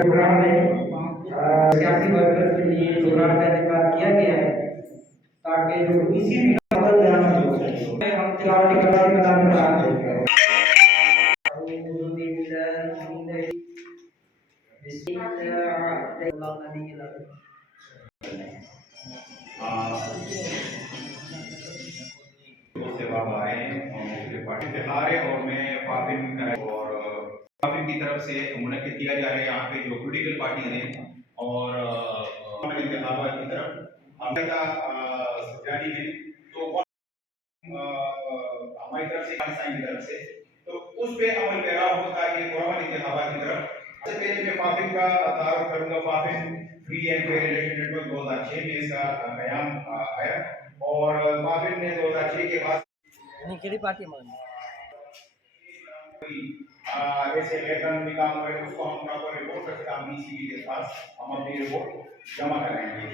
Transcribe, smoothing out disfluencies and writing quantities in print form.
Programme में सियासी workers के लिए प्रोग्राम का इंतजाम किया गया है ताकि जो इसी भी बदल जाना हो हम तिलावत कलाम का नाम कराते हैं और मैं फाफिन और फाफिन की तरफ से मुनक्किद किया जा रहा है यहाँ पे जो पॉलिटिकल पार्टी हैं और इंतखाबात की तरफ हमें जारी है तो हमारी तरफ से पाकिस्तान की तरफ से तो उस पे अमल पैरा हो ताकि पुरअमन इंतखाबात की तरफ सबसे पहले मैं फाफिन का तारुफ करूंगा। FAFEN free and fair election network 2006 में इसका कयाम आया और फाफिन ने 2006 के बाद पार्टी ऐसे लेटर निकाल कर उसको हम प्रॉपर रिपोर्ट करके हम बीसीबी के पास हम अपनी रिपोर्ट जमा कराएंगे।